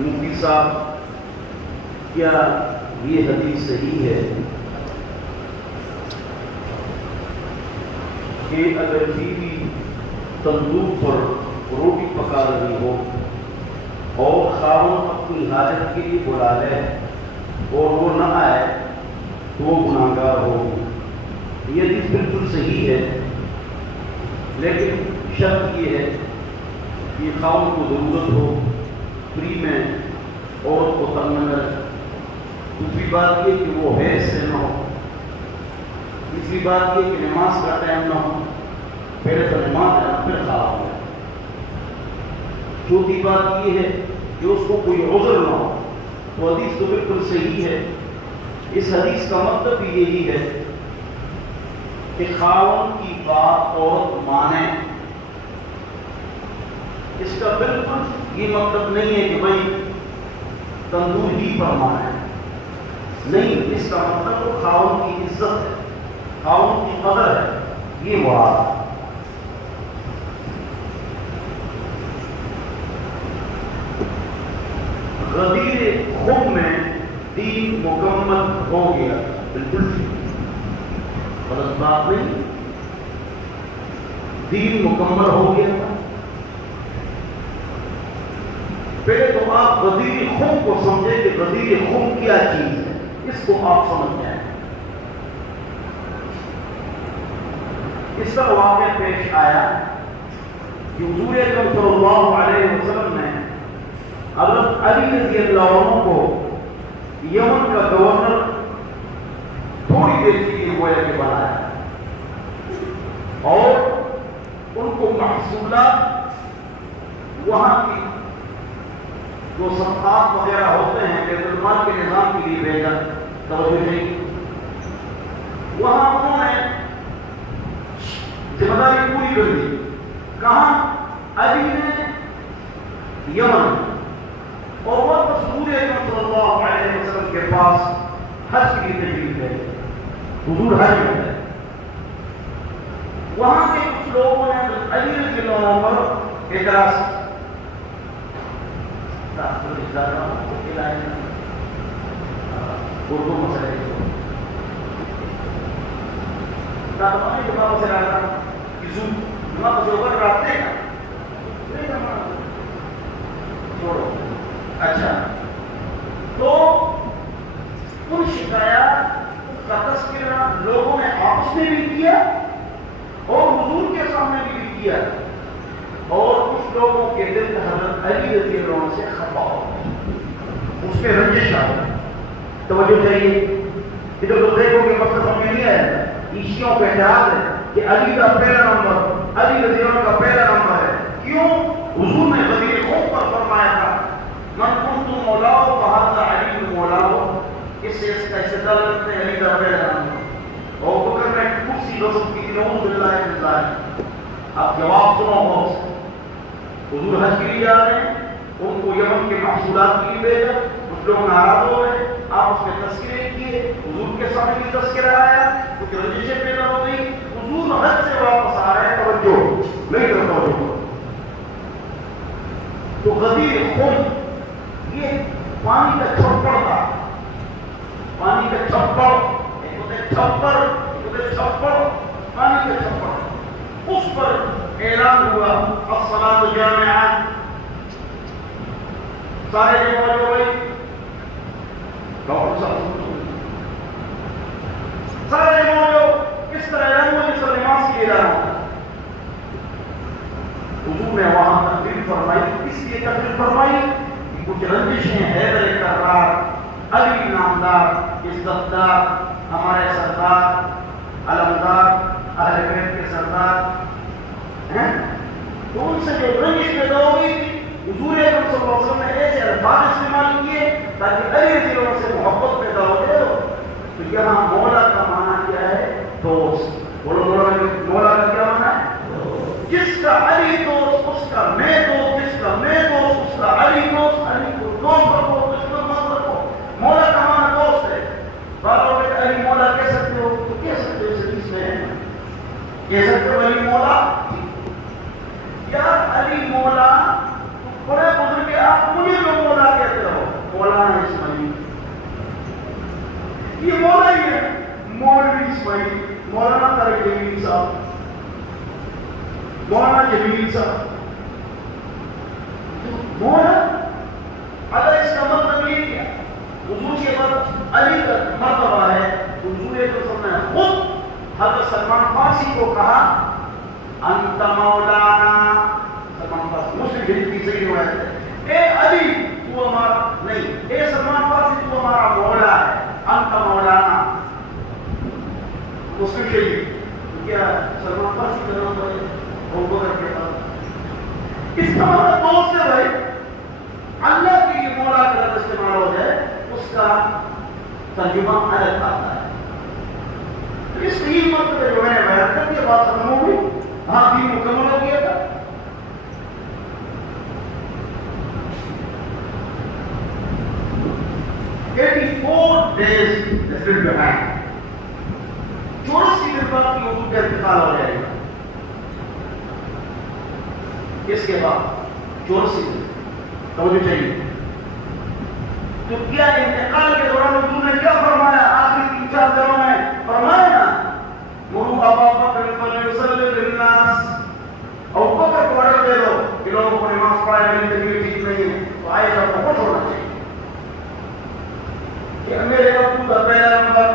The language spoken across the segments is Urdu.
مفتی صاحب کیا یہ حدیث صحیح ہے کہ اگر بیوی تندور پر روٹی پکا رہی ہو اور خاوند اپنی حاجت کے لیے بلا لے اور وہ نہ آئے تو وہ گناہگار ہوگی؟ یہ حدیث بالکل صحیح ہے، لیکن شرط یہ ہے کہ خاوند کو ضرورت ہو، فری میں عورت کو تنگ نہ کرے۔ دوسری بات یہ کہ وہ حیض سے نہ ہو۔ تیسری بات یہ کہ نماز کا ٹائم نہ ہو، پہلے تو نماز ہے پھر خاوند ہے۔ چوتھی بات یہ ہے کہ اس کو کوئی عذر نہ ہو۔ تو حدیث تو بالکل صحیح ہے۔ اس حدیث کا مطلب بھی یہی ہے کہ خاوند کی بات عورت مانے۔ اس کا بالکل یہ مطلب نہیں ہے کہ بھائی تندور ہی پر مانے، نہیں، اس کا مطلب تو خاوند کی عزت ہے، خاوند کی قدر ہے، یہ مراد۔ غدیر خم میں دین مکمل ہو گیا، بالکل غلط بات نہیں، دین مکمل ہو گیا۔ پہلے تو آپ غدیر خم کو سمجھیں کہ غدیر خم کیا چیز ہے، اس کو آپ سمجھ جائیں۔ اس طرح واقعہ پیش آیا کہ حضور اکرم صلی اللہ علیہ وسلم نے حضرت علی رضی اللہ عنہ کو یمن کا گورنر تھوڑی دیر کے لیے گویا کہ بنایا اور ان کو محصولات وہاں کی جو صفحات وغیرہ ہوتے ہیں بیت المال کے نظام کے لیے بھیجا۔ توجہ نہیں، وہاں انہوں نے ذمہ داری پوری کر دی۔ کہاں؟ علی نے یمن، اور وہ حضور اکرم صلی اللہ علیہ وسلم کے پاس حج کی تجویز ہے، حضور حج میں ہے۔ وہاں کے کچھ لوگوں نے علی رضی اللہ عنہ پر اعتراض اردو مسئلے اچھا، تو ان شکایات کا تذکرہ لوگوں نے آپس میں بھی کیا اور حضور کے سامنے بھی کیا، اور کچھ لوگوں کے دل حضرت علی رضی اللہ عنہ سے خفا ہو گئے، اس پہ رنجش آ گئی۔ توجہ چاہیے، ادھر تو دیکھو کہ مطلب سمجھ نہیں آیا، عیسیوں پہ اعتراض ہے کہ علی کا پہلا نمبر، علی رضی اللہ عنہ کا پہلا نمبر ہے۔ کیوں؟ حضور نے غدیر خم پر فرمایا تھا من کنت مولاہ فہذا علی مولاہ، اس سے اس کا استدلال کرتے ہیں علی کا پہلا نمبر۔ اور بکر نے کرسی رسول کی نعوذ باللہ من ذلک۔ اب جواب سنو بہت، حضور حج کے لیے آ رہے ہیں، ان کو یمن کے محصولات کے لیے بھیجا، کچھ لوگ ناراض ہو گئے، آپ اس میں تذکرے کیے، حضور کے سامنے بھی تذکرہ آیا، کچھ رنجشیں پیدا ہو گئی، حضور حج سے واپس آ رہے ہیں، توجہ نہیں کرتا ہو تو غدیر خم یہ پانی کا چھپڑ تھا، پانی کا چھپڑ، ایک ہوتے چھپڑ، ایک ہوتے چھپڑ، پانی کا چھپڑ، اس پر اعلان ہوا الصلاۃ جامعہ، سارے جمع ہو گئے، ڈاکٹر صاحب سارے جمع ہو، کس طرح اعلان ہوا؟ جس طرح نماز کی اعلان ہوا۔ حضور نے وہاں تقریر فرمائی، اس لیے تقریر فرمائی کہ کچھ رنجشیں حیدر کرار، علی نامدار، عزت دار، ہمارے سردار، علمدار، اہل بیت کے سردار ہیں، تو ان سے جو رنجش پیدا ہو گئی تھی، حضور اکرم صلی اللہ علیہ وسلم نے ایسے الفاظ استعمال کیے تاکہ علی رضی اللہ عنہ سے محبت پیدا ہو جائے۔ تو یہاں مولا کا معنی کیا ہے؟ دوست۔ بولو مولا کا کیا معنی ہے؟ جس کا علی دوست اس کا میں دوست، جس کا میں دوست اس کا علی دوست، علی کو دوست رکھو، دشمن مت رکھو۔ مولا کا معنی دوست ہے۔ بات ہو کہ علی مولا کہہ سکتے ہو تو کہہ سکتے ہو، اس حدیث میں ہے، کہہ سکتے ہو علی مولا، یا علی مولا، بڑے بزرگ آپ مجھے جو مولا کہتے مولانا اسماعیل، یہ مولا ہی ہے، مولوی اسماعیل، مولانا طارق جمیل صاحب، مولانا جمیل صاحب، مولا اگر اس کا مطلب یہ کیا حضور کے بعد علی کا مرتبہ ہے، حضور نے خود حضرت سلمان فارسی کو کہا انت مولانا، سلمان فارسی مسلم شریف کی صحیح روایت ہے، اے علی تو ہمارا نہیں، اے سلمان فارسی تو ہمارا مولا ہے، انت مولانا، مسلم شریف کیا سلمان فارسی کا نام ہے ابو بکر کے بعد، اس کا مطلب دوست ہے بھائی، اللہ کے لیے مولا کا لفظ استعمال ہو جائے اس کا ترجمہ الگ آتا ہے۔ اس تین مرتبہ جو میں نے بیان کر دیا بات ختم ہو گئی، ہاں دین مکمل ہو گیا تھا۔ 84 days is still behind، 84 دن بعد کی حضور کا انتقال ہو جائے گا، اس کے بعد 84 دن توجہ چاہیے۔ تو کیا انتقال کے دوران حضور نے کیا فرمایا؟ آخری 3-4 دنوں میں فرمایا نا مروا ابا بکر فلیصلی للناس، ابو بکر کو آرڈر دے دو کہ لوگوں کو نماز پڑھائے، میری طبیعت ٹھیک نہیں ہے، تو عائشہ کو خوش ہونا چاہیے کہ میرے ابو کا پہلا نمبر،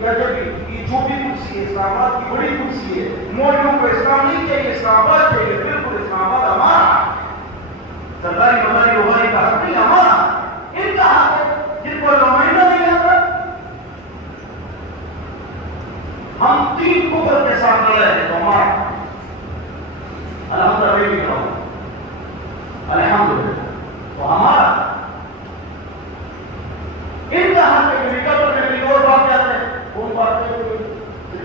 یا جب یہ چھوٹی کرسی ہے، اسلام آباد کی بڑی کرسی ہے، مولویوں کو اسلام نہیں چاہیے، اسلام آباد چاہیے، بالکل اسلام آباد ہمارا، سرکاری مداری وغیرہ کا حق نہیں ہمارا، ان کا حق ہے، جن کو نمائندہ نہیں آتا۔ ہم 3 کفر کے ساتھ لڑے ہیں تو ہمارا الحمدللہ میں بھی کہوں الحمدللہ تو ہمارا، ان کا حق ہے کہ نکل میں بھی اور بات جاتے ہیں، وہ بات ہے سری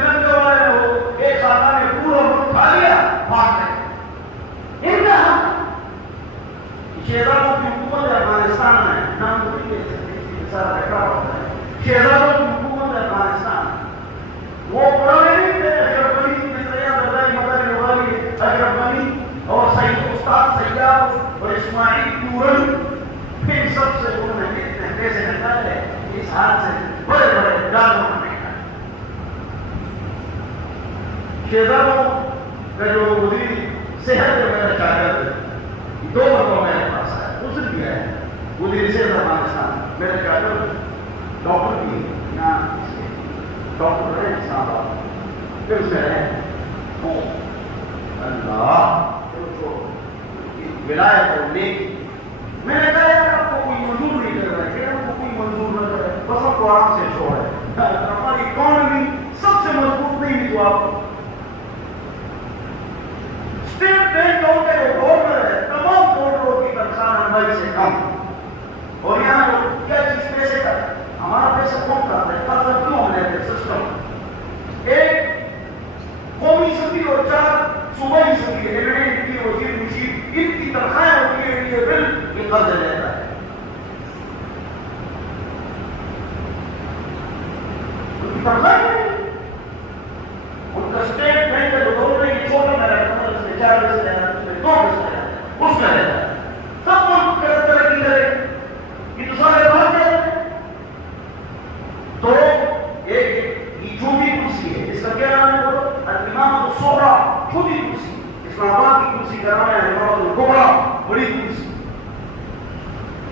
لنکا والے ہو، ایک خاندان نے پورا ملک کھا لیا، بات ہے ان کا حق۔ شہزادوں کی حکومت افغانستان میں نام تو نہیں لے سکتے، سارا ریکارڈ ہوتا ہے، شہزادوں کی حکومت افغانستان، وہ پرانے نہیں تھے، اشرف غنی کی مصریہ بردائی مداری نوالی، اشرف غنی اور سید استاد سیاد اور اسماعیل تورن، ان سب سے انہوں نے اتنے پیسے نکالے، اس ہاتھ سے بڑے بڑے ڈالوں نے نکالے۔ شہزادوں کا جو وزیر صحت جو میرا شاگرد ہے، 2 مرتبہ میرے پاس آیا، اس نے بھی ہے وزیر صحت افغانستان، میرے شاگرد ڈاکٹر بھی ہے، یہاں ڈاکٹر ہے اسلام آباد، پھر اس نے ہے اللہ ولایت اور نیکی، میں نے کہا یار آپ کو کوئی منظور نہیں کر رہا ہے، کہ آپ کو کوئی منظور نہ کرے، بس آپ کو آرام سے چھوڑے، ہماری اکانومی سب سے مضبوط نہیں تو آپ اسٹیٹ بینک جو گورنر ہے، تمام گورنروں کی تنخواہ نمبر سے کم، اور یہاں جو کیا چیز پیسے کا ہمارا پیسہ کون کرتا ہے، قرض کیوں ہم لیتے سسٹم، ایک قومی اسمبلی اور 4 صوبائی اسمبلی، ایلیمنٹ کی وزیر مشیر، ان کی تنخواہیں ہوتی ہے، یہ بل یہ قرض لیتا ہے، ان کی تنخواہیں نہیں، ان کا اسٹیٹ بینک کا جو گورنر ہے یہ چھوٹا میں رہتا ہے، اس میں 4 پیسے لیتا ہے، اس میں 2 پیسے لیتا ہے، اس میں لیتا ہے، سب ملک کے ترقی کرے، یہ تو سارے بات ہے۔ تو ایک یہ چھوٹی کرسی ہے، اس کا کیا نام ہے؟ الامامۃ الصغریٰ، چھوٹی کرسی، اسلام آباد کی کرسی کا نام ہے الامامۃ الکبریٰ، بڑی کرسی۔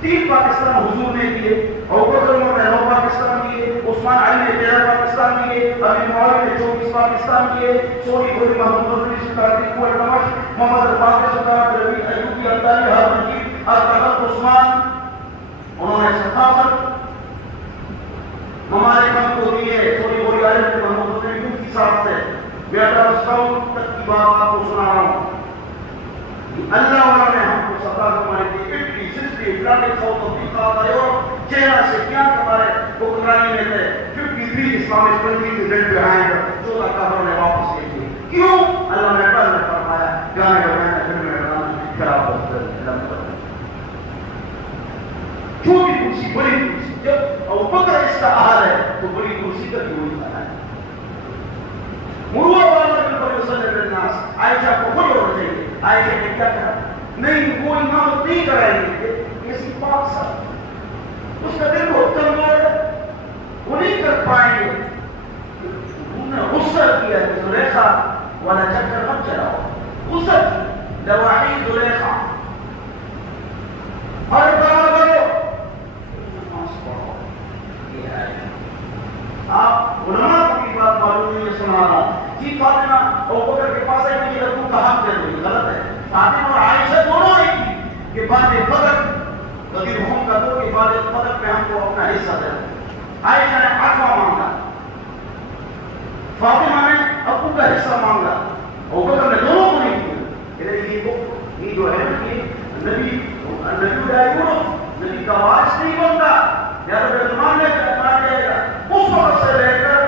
3 پاکستان حضور نے دیے، ابوبکر عمر نے 9 پاکستان دیے، عثمان علی نے 13 پاکستان دیے، ابی معاویہ نے 24 پاکستان دیے، سونی گوری محمود غزنوی سلطان کوئٹ دمشق، محمد رفاق سلطان ربیع ایوبی انطاکی ہارون الرشید التغط عثمان، انہوں نے 67 ممالک ہم کو دیے، سونی گوری عالم نے محمود غزنوی مفتی صاحب سے بیٹا رسول تک کی بات آپ کو سنا رہا ہوں، اللہ والا نے ہم کو 17 ممالک دی، 50 60 اٹلانٹک ساؤتھ افریقہ یورپ چینا سے کیا ہمارے حکمرانی میں تھے، 53 اسلامک کنٹریز ڈیڈ بیہائنڈ، 14 کافروں نے واپس لے لیے، کیوں؟ اللہ نے پہلے فرمایا جانے اور میں نے پھر میں خراب ہوتا ہے، چھوٹی کرسی بڑی کرسی، جب ابوبکر اس کا اہل ہے تو بڑی کرسی کا کیوں ہوتا ہے؟ مروا والا بالکل صلی اللہ علیہ وسلم، عائشہ کو خود ہونا چاہیے، عائشہ نے کیا کہا؟ نہیں وہ امامت نہیں کرائیں گے، کسی پاک صاحب اس کا دل بہت کمزور ہے، وہ نہیں کر پائیں گے. انہوں نے غصہ کیا کہ زلیخا والا چکر مت چلاؤ، غصہ کی لواحی زلیخا ہر کام کرو نماز پڑھو. یہ ہے آپ علماء کو بھی بات معلوم نہیں سنا رہا. جی فاطمہ ابو بکر کے پاس ہے کہ یہ تو کا حق دے دو، غلط ہے. فاطمہ اور عائشہ دونوں آئی تھی کہ بعد فضل غدیر ہم کا دو کہ بعد فضل پہ ہم کو اپنا حصہ دے. عائشہ نے 8واں مانگا، فاطمہ نے ابو کا حصہ مانگا، ابو بکر نے دونوں کو نہیں دیا. یہ جو ہے کہ نبی نبی کا وارث نہیں بنتا، یا تو زمانے کا مار جائے گا. اس وقت سے لے کر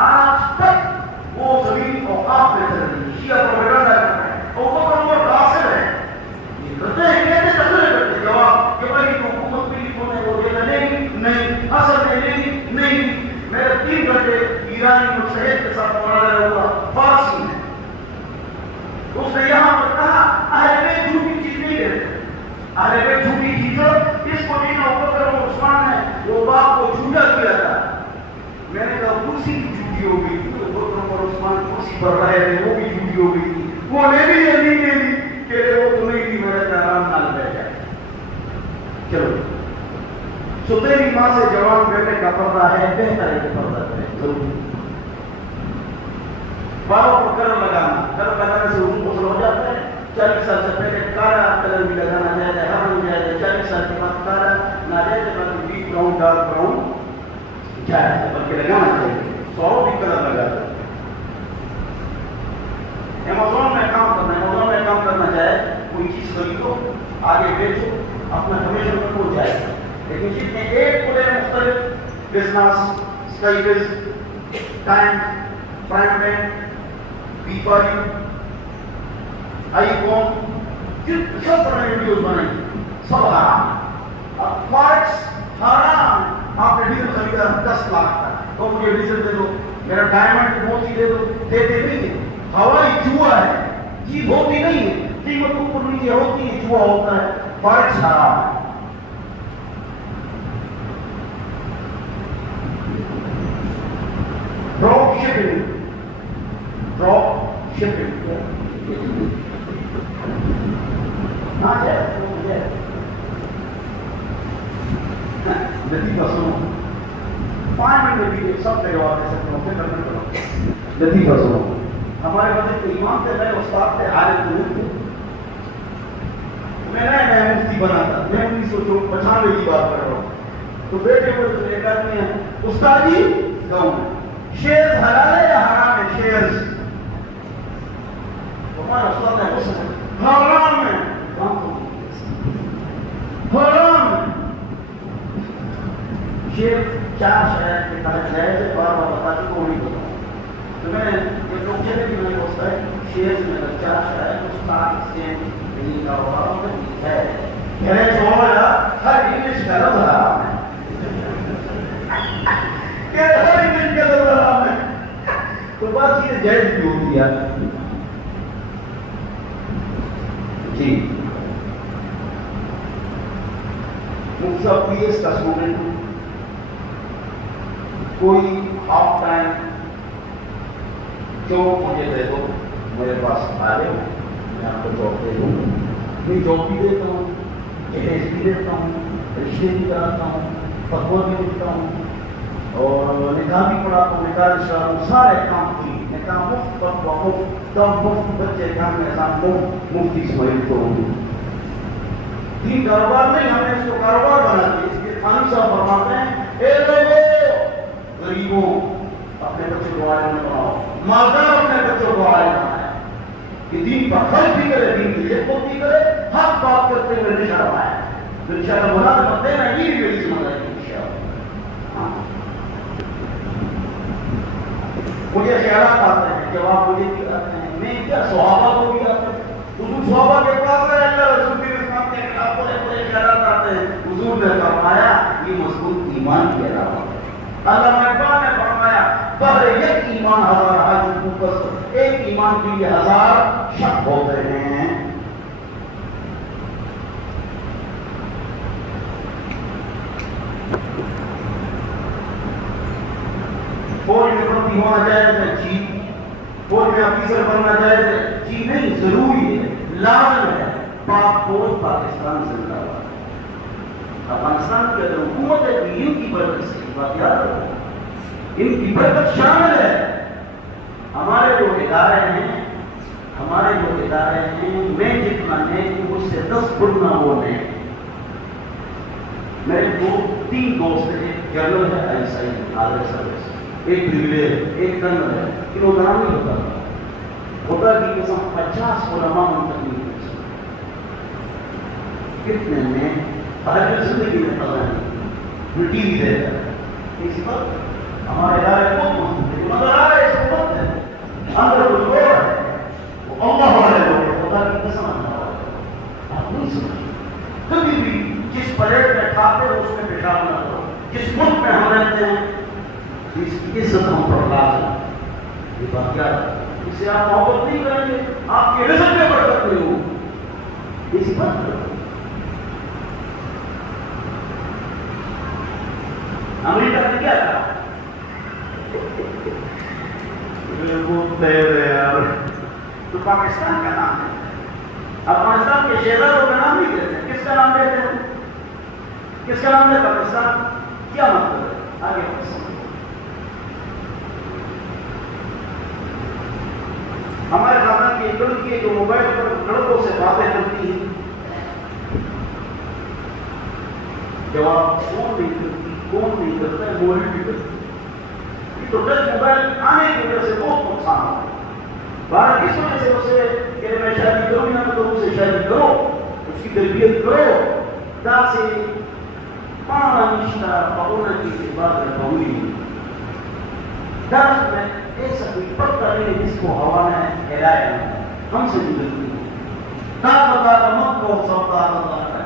آج تک وہ زمین اوقاف میں چل رہی ہے، شیعہ پروپیگنڈا کرتا ہے. ابو بکر عمر قاصر ہے، یہ کرتے ہیں کہتے تقریر کرتے جواب کہ بھائی حکومت بھی ہونے وہ دینا نہیں اصل میں نہیں. میرے 3 گھنٹے ایرانی مجتہد کے ساتھ مناظرہ ہوا فارسی میں. اس نے یہاں پر کہا اہل بیت جھوٹی چیز نہیں لیتے، اہل بیت جھوٹی چیز اس کو جن ابو بکر اور عثمان نے وہ باپ کو جھوٹا کیا تھا. میں نے کہا کرسی کی جھوٹی ہو گئی تھی، ابو بکر اور عثمان کرسی پر رہے تھے، وہ بھی جھوٹی ہو گئی تھی. وہ نے بھی یہ نہیں لی کہ وہ تو نہیں لی، میرا آرام نال بیٹھ جائے. چلو سو تیری ماں سے جوان بیٹے کا پردہ ہے، بہتر ہے کہ پردہ کرے ضرور. بالوں کو کلر لگانے سے ان کو ہو جاتا ہے. 40 سال سے پہلے کالا کلر بھی لگانا جائز ہے، ہر جائز ہے. 40 سال کے بعد کالا ناجائز ہے، بلکہ ڈیپ براؤن ڈارک براؤن جائز ہے، بلکہ لگانا چاہیے. 100 بھی کلر لگا دو. ایمیزون میں کام کرنا چاہے کوئی چیز خریدو آگے بیچو اپنا کمیشن پر ہو جائے گا. لیکن جتنے ایک پورے مختلف بزنس اسکائیز ٹائم پرائم بینک بی فاری آئی کون سب پر ویڈیوز بنائی سب حرام. فارکس حرام. آپ نے ڈیزل خریدا 10 لاکھ کا تو مجھے ڈیزل دے دو، میرا ڈائمنڈ موتی دے دو، دیتے نہیں ہے. ہوائی جوا ہے، چیز ہوتی نہیں ہے، قیمت اوپر نیچے ہوتی ہے، جوا ہوتا ہے. فارکس حرام ہے. ڈراپ شپنگ ہاں لطیفہ سنو 5 منٹ میں سب کا جواب دے سکتا ہوں. فکر نہ کرو. لطیفہ سنو. ہمارے مسجد کے امام تھے، میں استاد تھے، عالم تھے. میں نیا مفتی بنا تھا، میں 1995 کی بات کر رہا ہوں. تو بیٹے کو ایک آدمی ہے، استاد جی گاؤں شیئر حلال ہے یا حرام ہے؟ شیئر ہمارا استاد ہے اس حرام ہے. حرام ہے. شیئر 4 شہر کے تحت جائز ہے، بار بار بتا چکا ہوں نہیں بتاؤں. تو میں یہ لوگ چلے کہ میں نے ہے شیئر میں 4 شہر استاد سے نہیں کا ہوا ہے. میرے چھوڑا ہر انگلش کا لفظ حرام ہے. تو بات یہ جائز بھی ہوتی ہے. جی مفتا پی ایس کا اسٹوڈنٹ کوئی ہاف ٹائم جو مجھے دے دو، میرے پاس آ جاؤ، میں آپ کو جاب دے دوں. میں جاب بھی دیتا ہوں، جہیز بھی دیتا ہوں، رشتے بھی کراتا ہوں، فتویٰ بھی دیتا ہوں، اور نکاح بھی پڑھاتا ہوں، نکاح رشتہ ہوں، سارے کام کی نکاح مفت مفت کم مفت بچے کام میں ساتھ مفتی اسماعیل کو ہوں. دین کاروبار نہیں، ہم نے اس کو کاروبار بنا دیا. اس کے خانی صاحب فرماتے ہیں اے لوگوں غریبوں اپنے بچوں کو عالم بناؤ، مالدار اپنے بچوں کو عالم بنایا کہ دین پر خرچ بھی کرے، دین کی خدمت بھی کرے، حق بات کرتے ہوئے نشہ بنایا. تو انشاءاللہ ملازمت دینا یہ بھی میری ذمہ داری ہے. مجھے خیالات آتے ہیں، جواب مجھے بھی آتے ہیں، میں کیا صحابہ کو بھی آتے ہیں. حضور صحابہ کے پاس ہے، اللہ رسول کے سامنے خلاف بڑے خیالات آتے ہیں. حضور نے فرمایا یہ مضبوط ایمان کی علامت ہے. اللہ اقبال نے فرمایا بہر یک ایمان 1000 حاجت بس، ایک ایمان کے لیے 1000 شک ہوتے ہیں. بھرتی ہونا جائز ہے؟ جی. فوج میں آفیسر بننا جائز ہے؟ جی نہیں، ضروری ہے، لازم ہے. پاک فوج پاکستان زندہ باد. افغانستان کی اگر حکومت ہے تو ان کی برکت سے بات یاد رکھو، ان کی برکت شامل ہے. ہمارے جو ادارے ہیں، میں جتنا نیک ہوں اس سے 10 گنا وہ نیک. میرے 2-3 دوست ہیں، ایک جنرل ہے ISI آدھے سروس، ایک بریگیڈیئر، ایک کرنل ہے. انہوں کا نام نہیں ہوتا خدا کی قسم 50 علماء منتقل ہوئے. کتنے میں تاجر زندگی میں پڑھا ہے، ٹی وی دے رہا ہے. اسی وقت ہمارے ادارے بہت مضبوط ہے، مگر آ رہے اس وقت ہے اندر کچھ اور ہے. وہ اللہ والے لوگ ہیں، خدا کی قسم اللہ والے. آپ نہیں سمجھیں کبھی بھی جس پلیٹ میں کھاتے ہو اس میں پیشاب نہ کرو. جس ملک میں ہم رہتے ہیں اس کی عزت ہم پر لازم ہے. یہ بات کیا ہے؟ اس سے آپ محبت نہیں کریں گے، آپ کے رزق میں برکت نہیں ہوگی. اسی بات کرو. امریکہ نے کیا کہا؟ تو پاکستان کا نام ہے. افغانستان کے شہزادوں کا نام نہیں دیتے ہیں. کس کا نام دیتے ہیں؟ کس کا نام ہے پاکستان؟ کیا مطلب ہے؟ آگے ہمارے خاندان کی ایک لڑکی ہے جو موبائل پر لڑکوں سے باتیں کرتی ہے، جواب کون نہیں کرتا ہے، موبائل بھی کرتا ہے. یہ تو ٹچ موبائل آنے کی وجہ سے بہت نقصان ہو رہا ہے. بارہ کس وجہ سے اسے کہ میں شادی کروں نہ کروں، اسے شادی کرو، اس کی تربیت کرو تاکہ پانا نشتہ پاؤنا کی بات رکھوئی. درخت میں ایسا کوئی پتا نہیں جس کو ہوا نے ہلایا ہے. ہم سے بھی غلطی ہے. طاقت مت کو سب طاقت ہے،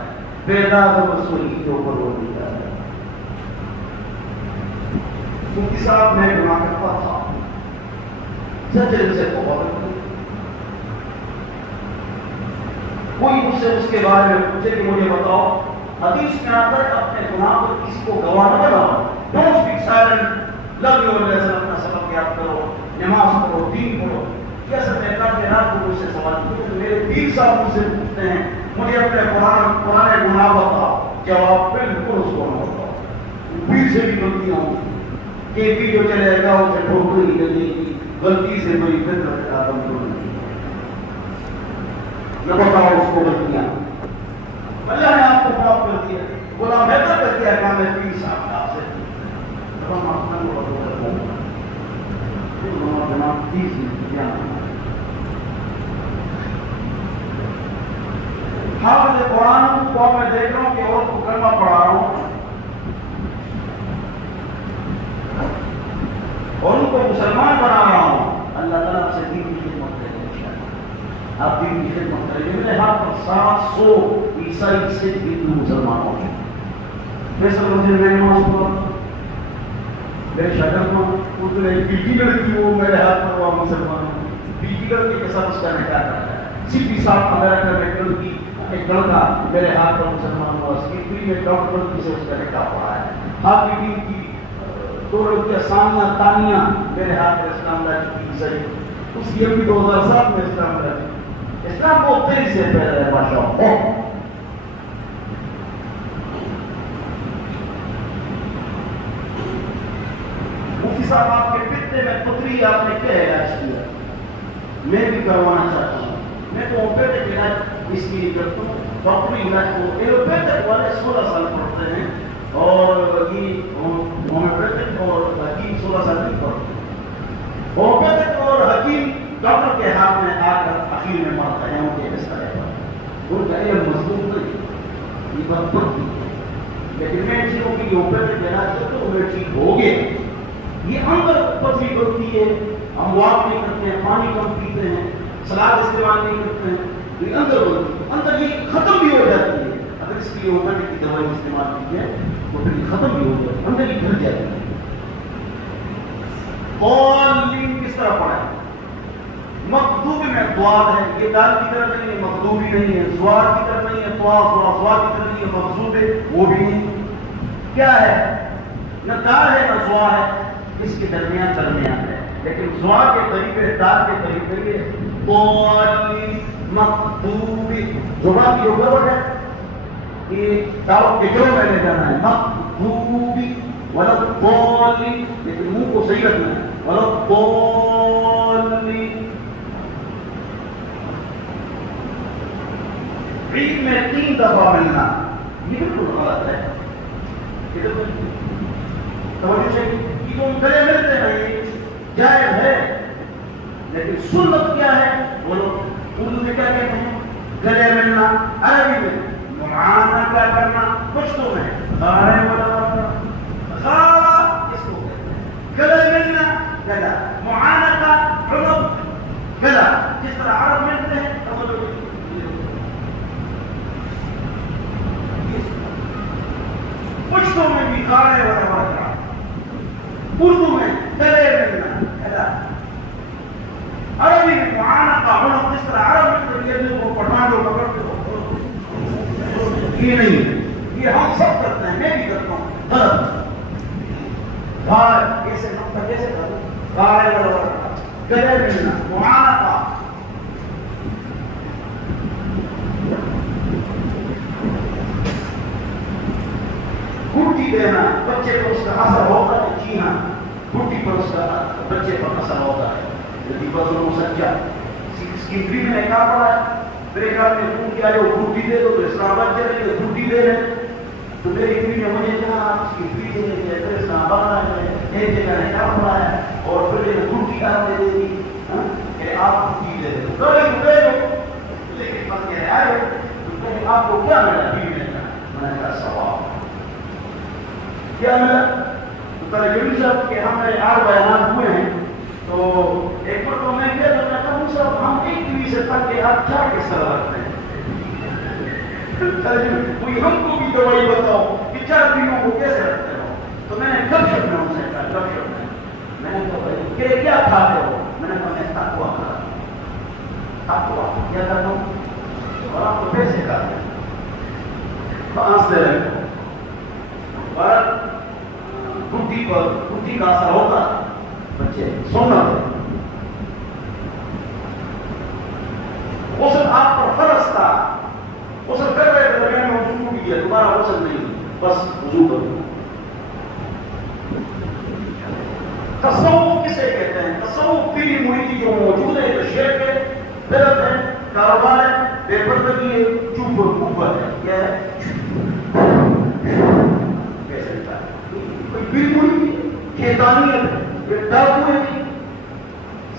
بیداد رسولی کے اوپر وہ دیا ہے. مفتی صاحب میں گناہ کرتا تھا، سچے دل سے توبہ کرتا. کوئی مجھ سے اس کے بارے میں پوچھے کہ مجھے بتاؤ، حدیث میں آتا ہے اپنے گناہ پر کسی کو گواہ نہ بناؤ. Don't speak silent. Learn your lesson, اپنا سبق یاد کرو، نماز پڑھو، دین پڑھو. کیسا کہتا کہ رات کو مجھ سے سوال کیا، میرے پیر صاحب مجھ سے پوچھتے ہیں مجھے اپنے پرانے گناہ بتاؤ. جواب بالکل اس کو نہ بتاؤ. پیر سے بھی غلطیاں ہوں، کہ پیر جو چلے گا اسے ٹھوکری لگے گی. غلطی سے کوئی فطرت آدم کو نہیں نہ بتاؤ اس کو غلطیاں. اللہ نے آپ کو معاف کر دیا. غلام بہتر کر دیا کام ہے پیر صاحب کا آپ سے. حافظ قرآن کو میں دیکھ رہا ہوں کہ عورت کو کلمہ پڑھا رہا ہوں اور ان کو مسلمان بنا رہا ہوں. اللہ تعالیٰ آپ سے دین کی خدمت کرے. آپ دین کی خدمت کریں. میرے ہاتھ پر 700 عیسائی سے ہندو مسلمان ہو گئے. فیصل وزیر میں نماز پڑھا، میرے شاگرد کو اردو ایک بیٹی لڑکی وہ میرے ہاتھ پر وہ مسلمان ہو. بیٹی لڑکی کے ساتھ اس کا نکاح کرتا ہے. CP صاحب امریکہ میں لڑکی ایک لڑکا میرے ہاتھ پر مسلمان ہوا. سکیپری میں ڈاکٹر لڑکی سے اس کا نکاح پڑا ہے. ہاتھ بیٹی کی 2 لڑکیاں سانیہ تانیہ میرے ہاتھ پر اسلام لا چکی عیسائی. اس کی ابھی 2007 میں اسلام لا چکی. اسلام بہت تیزی سے پھیل رہا ہے ماشاء اللہ. مفتی صاحب آپ کے فتنے میں پتری آپ نے کیا علاج کیا؟ میں بھی کروانا چاہتا ہوں. میں تو ہومیوپیتھک علاج اس لیے کرتا ہوں. ڈاکٹری علاج کو ایلوپیتھک والے 16 سال پڑھتے ہیں اور یہ ہومیوپیتھک اور حکیم 16 سال نہیں پڑھتے. ہومیوپیتھک اور حکیم ڈاکٹر کے ہاتھ میں آ کر اخیر میں مرتے ہیں. ان کے بستر پر ان کا علم مضبوط نہیں، یہ بات پڑتی ہے. لیکن میں ان چیزوں کی ہومیوپیتھک علاج کرتا ہوں، میں ٹھیک ہو گیا. یہ اندر پتھری بڑھتی ہے، ہم واک نہیں کرتے ہیں، پانی کم پیتے ہیں، سلاد استعمال نہیں کرتے ہیں، یہ اندر بڑھتی ہے. اندر یہ ختم بھی ہو جاتی ہے. اگر اس کی ہومیوپیتھک کی دوائی استعمال کی ہے تو پھر یہ ختم بھی ہو جاتی ہے، اندر ہی گھر جاتی ہے. اور لین کس طرح پڑھا ہے؟ مخدوبی میں دواد ہے. یہ دال کی طرف نہیں ہے، مخدوبی نہیں ہے. زوار کی طرف نہیں ہے، زوار کی طرف نہیں ہے. مخزوب ہے وہ بھی نہیں. کیا ہے؟ نہ دال ہے نہ زوار ہے، اس کے درمیان ہے. لیکن زوا کے طریقے دال کے طریقے یہ ضالین مغضوبی زبان کی اوپر ہے کہ دعوت کے جو میں نے جانا ہے مغضوبی ولا ضالین لیکن منہ کو صحیح رکھنا ہے ولا ضالین. عید میں 3 دفعہ ملنا یہ بالکل غلط ہے. توجہ سے عیدوں میں گلے ملتے ہیں جائز ہے لیکن سنت کیا ہے؟ وہ لوگ اردو میں کیا کہتے ہیں؟ گلے ملنا. عربی میں معانہ کیا کرنا. پشتو میں خارے والا خارا اس کو کہتے ہیں. گلے ملنا گلا معانہ کا عنق گلا جس طرح عرب ملتے ہیں. پشتوں میں بھی خارے والا والا اردو میں گلے ملنا گلا. عربی میں معانہ کا عنق جس طرح عرب ملتے ہیں کو پٹھان لوگ پکڑتے ہو. یہ نہیں یہ ہم سب کرتے ہیں. میں بھی کرتا ہوں غلط. غار کیسے نقطہ کیسے کرو غارے والا گلے ملنا معانہ کا. گھٹی دینا بچے کو اس کا اثر ہوتا ہے. جی ہاں گھٹی پر اس کا بچے پر اثر ہوتا ہے. یدی بزرگ سچا اسکیم میں کہا پڑا ہے میرے گھر میں خون کیا جو گھٹی دے دو تو اسلام آباد چلے گئے گھٹی دے رہے تو میری فری نے مجھے کہا آپ اس کی فری دینے کے لیے اسلام آباد ہے ایک جگہ نے کہا پڑا ہے اور پھر گھٹی آپ نے دے دی کہ آپ گھٹی دے دو لیکن بس کہہ آئے تو آپ کو کیا ملا فری میں نے کہا ثواب کیا ملا. تو ترجمہ صاحب کہ ہمارے 8 بیانات ہوئے ہیں تو ایک بار تو میں کیا کرنا تھا وہ صاحب ہم ایک ٹی سے پڑھ کے آپ کیا کس طرح رکھتے ہیں. کوئی ہم کو بھی دوائی بتاؤ کہ 4 دنوں کو کیسے رکھتے ہو. تو میں نے گپ شپ میں ان سے کہا گپ شپ میں نے کہا کہ کیا کھاتے ہو. میں نے کہا میں تقویٰ کھاتا ہوں. تقویٰ کیا کرتا ہوں اور آپ کو پیسے کھاتے ہیں بانس دے رہے ہو اور گھٹی پر گھٹی کا اثر ہوتا بچے سونا غسل آپ پر فرض تھا. غسل کر رہے تھے درمیان میں وضو ٹوٹ گیا دوبارہ غسل نہیں بس وضو کرو. تصوف کسے کہتے ہیں؟ تصوف پیری مریدی جو موجود ہے جو شیخ ہے بدعت ہے کاروبار ہے بے پردگی ہے چوپ اور کوفر ہے. کیا ہے؟ بالکل شیطانیت ہے یہ ڈاکو ہے.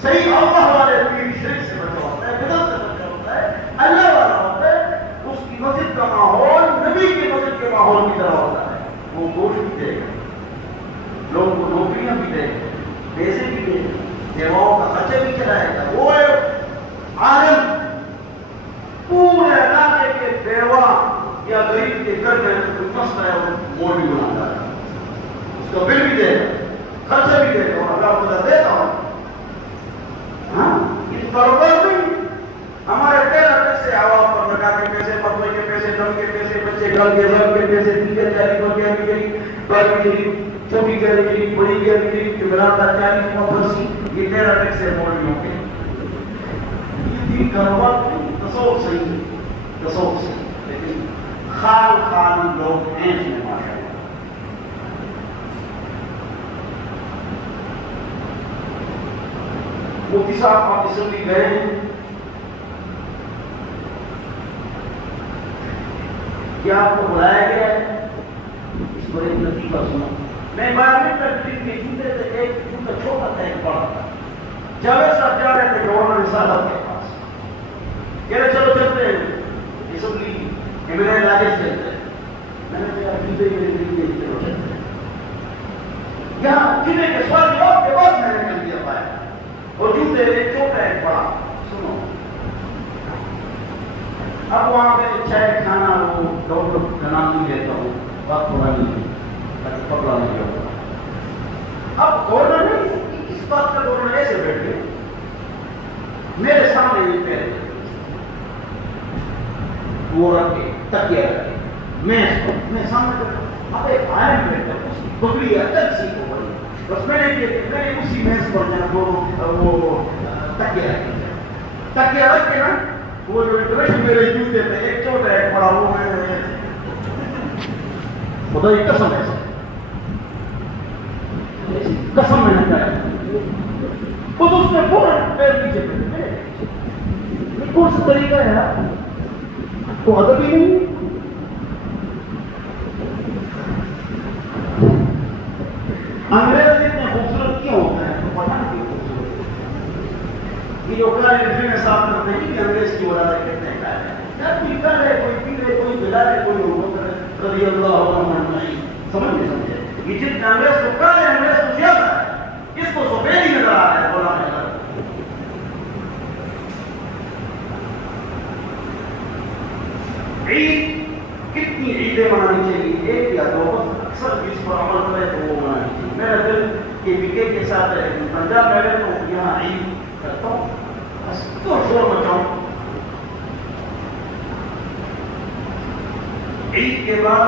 صحیح اللہ والے پیر شرک سے بچا ہوتا ہے بدعت سے بچا ہوتا ہے اللہ والا ہوتا ہے. اس کی مسجد کا ماحول نبی کی مسجد کے ماحول کی طرح ہوتا ہے. وہ گوشت بھی دے گا لوگوں کو نوکریاں بھی دے گا پیسے بھی دے گا بیواؤں کا خرچہ بھی چلائے گا. وہ عالم پورے علاقے کے بیوہ یا غریب کے گھر میں مسئلہ ہے وہ موڑ بھی بناتا ہے. تو بل بھی دے خرچہ بھی دے اور اللہ تعالیٰ دیتا ہوں. ہاں یہ کاروبار نہیں ہمارے ٹیلر پیسے عوام پر لگا کے پیسے پتوے کے پیسے دم کے پیسے بچے گل کے زم کے پیسے دیگر جاری کو گیا بھی گئی بڑی گئی چھوٹی گئی گئی بڑی گئی کہ بناتا 40 50 یہ ٹیلر ٹیکس سے موڑ نہیں ہوگے. یہ کاروبار تصور صحیح ہے تصور صحیح لیکن خال لوگ ہیں اس میں ماشاء اللہ. مفتی صاحب آپ اسمبلی گئے ہیں کیا آپ کو بلایا گیا ہے؟ اس کو ایک لطیفہ سنا. میں 12ویں کنٹری میں جوتے تھے ایک جوتا چھوٹا تھا ایک بڑا تھا. جاوید صاحب جا رہے تھے گورنر رسالت کے پاس کہہ رہے چلو چلتے ہیں اسمبلی میرے علاقے سے چلتے ہیں. میں نے کہا جوتے چلو چلتے ہیں یہاں جوتے کے سوال جواب کے بعد میں نے کر دیا پایا اور جوتے ایک چھوٹا ایک بڑا. سنو اب وہاں پہ چائے کھانا وہ ڈاکٹر کا نام نہیں لیتا ہوں بات تھوڑا نہیں پکڑا نہیں ہوتا. اب گورنر نہیں اس بات کا گورنر ایسے بیٹھ گئے میرے سامنے یہ پیر وہ رکھ کے تکیہ رکھ کے میں سامنے بیٹھا. اب ایک آئرن بیٹھا اس کی پگڑی الگ سی کو بڑی بس میں نے اسی میز پر جناب وہ تکیہ رکھ کے نا وہ جو میرے جوتے پہ ایک چھوٹا ایک بڑا وہ میں خدا کی قسم ہے قسم میں نے کہا خود اس نے فوراً پیر پیچھے پہ کون سا طریقہ ہے یار تو ادب ہی نہیں انگریز اتنے خوبصورت کیوں ہوتے ہیں تو پتا نہیں کیوں خوبصورت یہ جو کارے میں صاف کرتے ہیں کہ انگریز کی وجہ سے کہتے ہیں کیا کوئی کر رہے کوئی پی رہے کوئی بلا رہے کوئی روک رہے کبھی اللہ عنہ نہیں سمجھ نہیں سمجھے یہ جتنے انگریز کو کر رہے انگریز کو زیادہ ہے اس کو سفید ہی نظر آ رہا ہے بولا میں عید کتنی عیدیں منانی چاہیے ایک یا دو اکثر جس پر عمل کرے تو وہ منانی چاہیے میرا دل کے بکے کے ساتھ ہے پنجاب میں رہتا ہوں یہاں عید کرتا ہوں بس تو شور مچاؤں عید کے بعد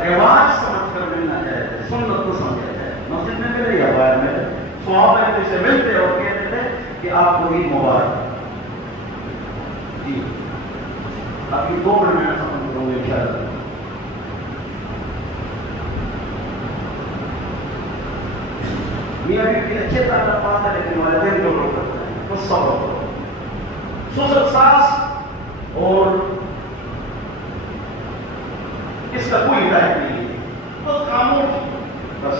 رواج سمجھ کر ملنا چاہیے سنت کو سمجھا جائے مسجد میں ملے یا باہر میں صحابہ سے ملتے اور کہتے تھے کہ آپ کو عید مبارک جی ابھی 2 منٹ میں سمجھ کروں گے انشاءاللہ میاں بیوی اچھے تعلق پاتا ہے لیکن والدین جو لوگ کرتے ہیں تو صبر کرو سسر ساس اور اس کا کوئی ہدایت نہیں ہے بس خاموش بس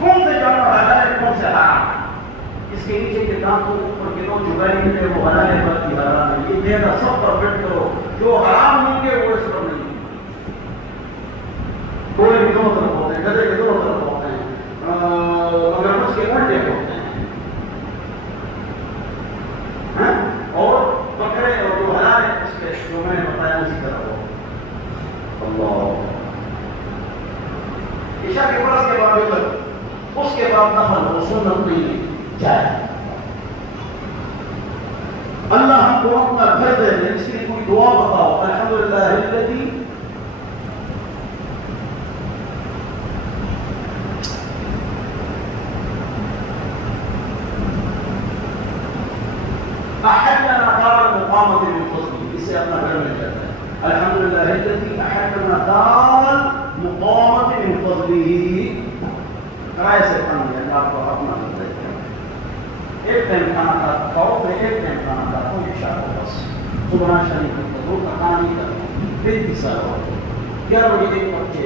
کون سے جانا حلال ہے کون سے حرام اس کے نیچے کے دام کو اوپر کے دو جگائی ملے وہ حلال ہے بس کی حرام ہے یہ دینا سب پر فٹ کرو جو حرام ہوں گے وہ اس پر نہیں کوئی بھی دونوں طرف ہوتے ہیں گدے کے دونوں طرف ہوتے ہیں مگر اس کے الٹے ہوتے ہیں اور بکرے اور جو حلال ہے اس کے جو میں نے بتایا اسی طرح ہو اللہ عشاء کے فرض کے بعد تک اس کے بعد نفل ہو سنت نہیں چاہے اللہ ہم کو اپنا گھر دے دے اس کی کوئی دعا بتاؤ الحمدللہ الذی احلنا دار المقامة من فضله اسے اپنا گھر مل جاتا ہے الحمدللہ الذی احلنا دار المقامة من فضله کرائے سے پڑھیں گے آپ کو اپنا گھر دیتے ہیں ایک ٹائم کھانا کھاؤ میں ایک ٹائم کھانا کھاتا ہوں عشاء کو بس صبح شریف کو دو کا کھانا نہیں کرتا 33 سال ہو 11 بجے ایک بچے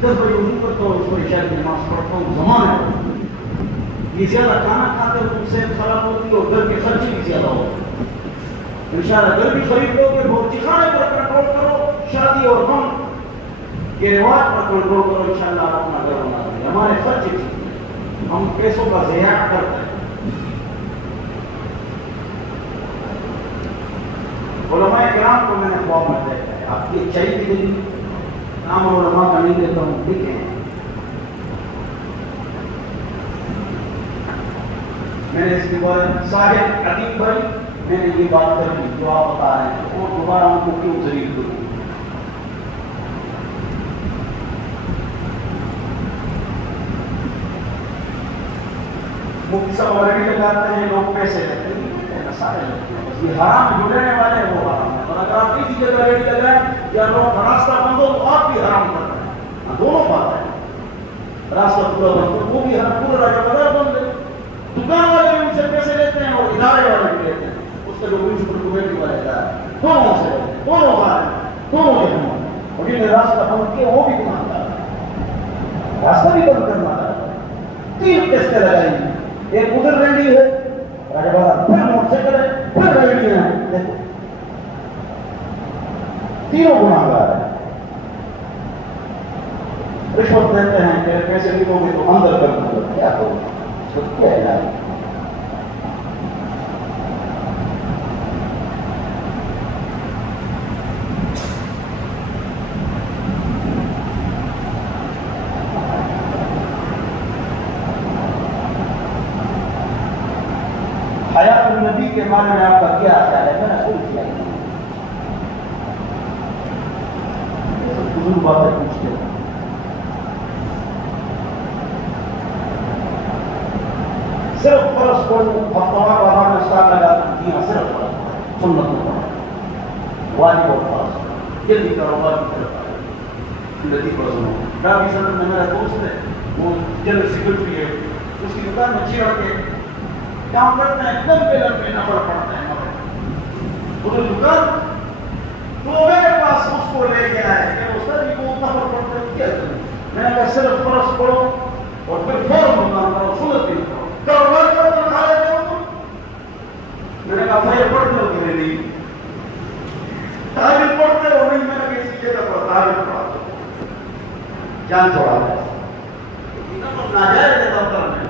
10 بجے وضو کرتا ہوں اس کو عشاء کی نماز پڑھتا ہوں زمان ہے یہ زیادہ کھانا کھاتے ہو تو صحت خراب ہوتی ہے اور گھر کے خرچے بھی زیادہ ہوتے ہیں انشاءاللہ گھر بھی خرید لو گے بہت کھانے پر کنٹرول کرو شادی اور غم کے رواج پر کنٹرول کرو انشاءاللہ آپ اپنا گھر بنا دیں گے ہمارے خرچے ٹھیک ہیں ہم پیسوں کا ضیاع کرتے ہیں علماء کرام کو میں نے خواب میں دیکھا ہے آپ کی اچھائی کی دن نام علماء کا نہیں دیتا ہوں دیکھیں میں نے اس کے بعد صاحب عتیق بھائی میں نے یہ بات کر لی جو آپ بتا رہے ہیں اور دوبارہ ہم کو کیوں ذلیل کروں مفتی صاحب والے بھی لگاتے ہیں لوگ پیسے لیتے ہیں سارے لگتے ہیں بس یہ حرام جو لینے والے ہیں وہ حرام ہے اور اگر آپ کسی جگہ ریڈی لگائیں یا لوگ راستہ بند ہو تو آپ بھی حرام کر رہے ہیں دونوں بات ہے راستہ پورا بند ہو وہ بھی حرام پورا راستہ بازار بند ہے دکان والے بھی ان سے پیسے لیتے ہیں اور ادارے والے بھی لیتے ہیں اس کا جو میونسپل کمیٹی والا ادارہ ہے دونوں سے دونوں دونوں کے اور جن نے راستہ بند کیا وہ بھی گناہگار ہے راستہ بھی بند کرنا ہے 3 قسطیں لگائیں گے ایک ادھر رینڈی ہے پھر موٹر سائیکل ہے پھر رینڈی ہے تینوں گناہگار ہے رشوت دیتے ہیں کہ پیسے بھی گے تو اندر کر دوں کیا کروں تو کیا علاج حیات النبی کے بارے میں آپ کا کیا خیال ہے میں نے خود کیا فضول باتیں پوچھتے ہیں. صرف فرض پڑھوں ہفتوار وہاں میں اسٹار لگا جی ہاں صرف فرض سنت میں پڑھا واجب اور فرض جلدی کاروبار کی طرف آئے لطیف پر سنو. ڈاکٹر صدر میں میرا دوست ہے, وہ جنرل سیکرٹری ہے, اس کی دکان میں چیڑ کے کام کرتے ہیں, لمبے لمبے نفر پڑھتے ہیں وہ دکان. تو میرے پاس اس کو لے کے آئے کہ استاد جی کو نفر پڑھتے ہیں کیا کریں. میں نے کہا صرف فرض پڑھو اور پھر فوراً دکان کرو, سنت بھی کرو, کاروبار کرو تو کھا لیتے ہو تم. میں نے کہا فجر پڑھتے ہو کہ نہیں, تہجد پڑھتے ہو نہیں. میں نے کہا اسی جگہ پر تہجد پڑھا جان چھوڑا ہے نفل ناجائز ہے دفتر میں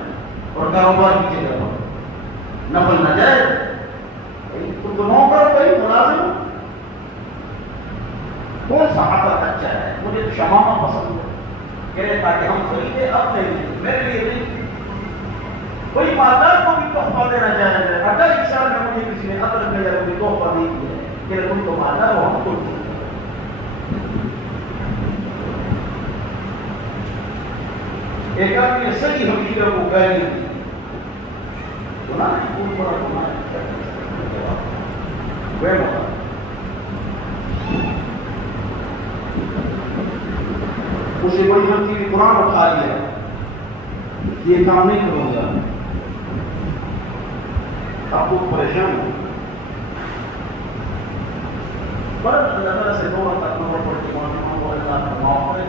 اور کاروبار کی جگہ پر نفل ناجائز. تم تو نوکر کہیں ملازم ہو, کون سا عقل اچھا ہے. مجھے تو شمامہ پسند ہے کہ تاکہ ہم خریدے اپنے لیے, میرے لیے نہیں. کوئی مالدار کو بھی تحفہ دینا جائز ہے. اگر ایک سال میں مجھے کسی نے عطر میں یا کوئی تحفہ نہیں دیا کہ تم تو مالدار ہو, ہم تم ایک آدمی نے صحیح حقیقت کو گالی دی. گناہ ہے, کوئی بڑا گناہ ہے. اسے بڑی غلطی بھی قرآن اٹھا لیا, یہ کام نہیں کروں گا. آپ کو پریشان ہو پر اللہ سے دو تک نمبر پڑھ کے اللہ کا معاف کرے.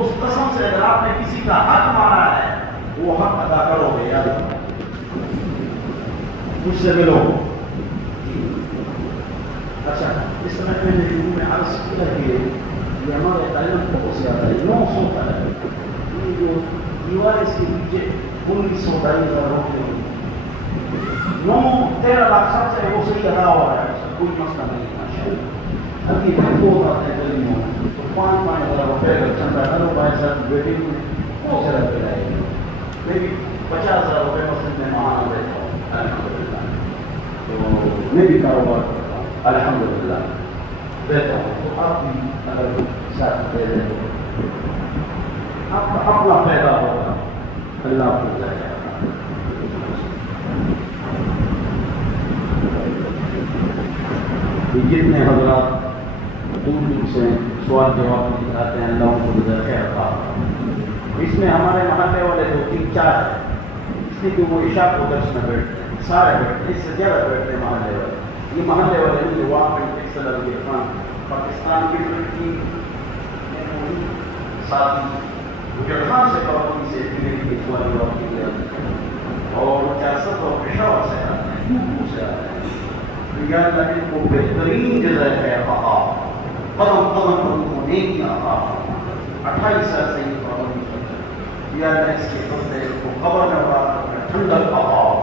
اس قسم سے اگر آپ نے کسی کا حق مارا ہے وہ حق ادا کرو گے. یاد مجھ سے ملو. اچھا اس طرح میں نے شروع میں عرض کیا کہ یہ ہمارے تعلیم بہت زیادہ ہے. 900 کا ہے یہ جو دیوار اس کے نیچے 1922 روپے 13 لاکھ سب سے وہ صحیح ادا ہو رہا ہے, کوئی مسئلہ نہیں ہے. ماشاء اللہ ابھی بہت ہوتا ہے گلیوں میں تو 5,000 روپے کا چندہ کرو بھائی صاحب بیٹی کو بہت زیادہ پلائے گی. میں بھی 50,000 روپے مسجد میں ماہانہ دیتا ہوں الحمدللہ. تو میں بھی کاروبار کرتا ہوں الحمدللہ دیتا ہوں. تو آپ بھی اگر ساتھ دے دیں تو آپ کا اپنا فائدہ ہوگا, اللہ کو جائے. جتنے حضرات دور دور سے سوال جواب دکھاتے ہیں اللہ ان کو گزر خیر عطا. اس میں ہمارے محلے والے 2-3-4 ہیں, اس لیے کہ وہ عشاء کو درس میں بیٹھتے ہیں, سارے بیٹھتے ہیں, اس سے زیادہ بیٹھتے ہیں محلے والے. یہ محلے والے نہیں, جو واقع پکسل علی خان پاکستان کی لڑکی ساتھی گجر خان سے کابلی سے پھر سوال جواب کی گیا اور 400 اور پشاور سے آتے ہیں, یوپی سے آتے ہیں. یا اللہ ان کو بہترین جزائے خیر عطا, قدم قدم پر ان کو نیکی عطا. 28 سال سے یہ پابندی کرتے ہیں. یا اللہ اس کے بندے کو قبر میں ٹھنڈک عطا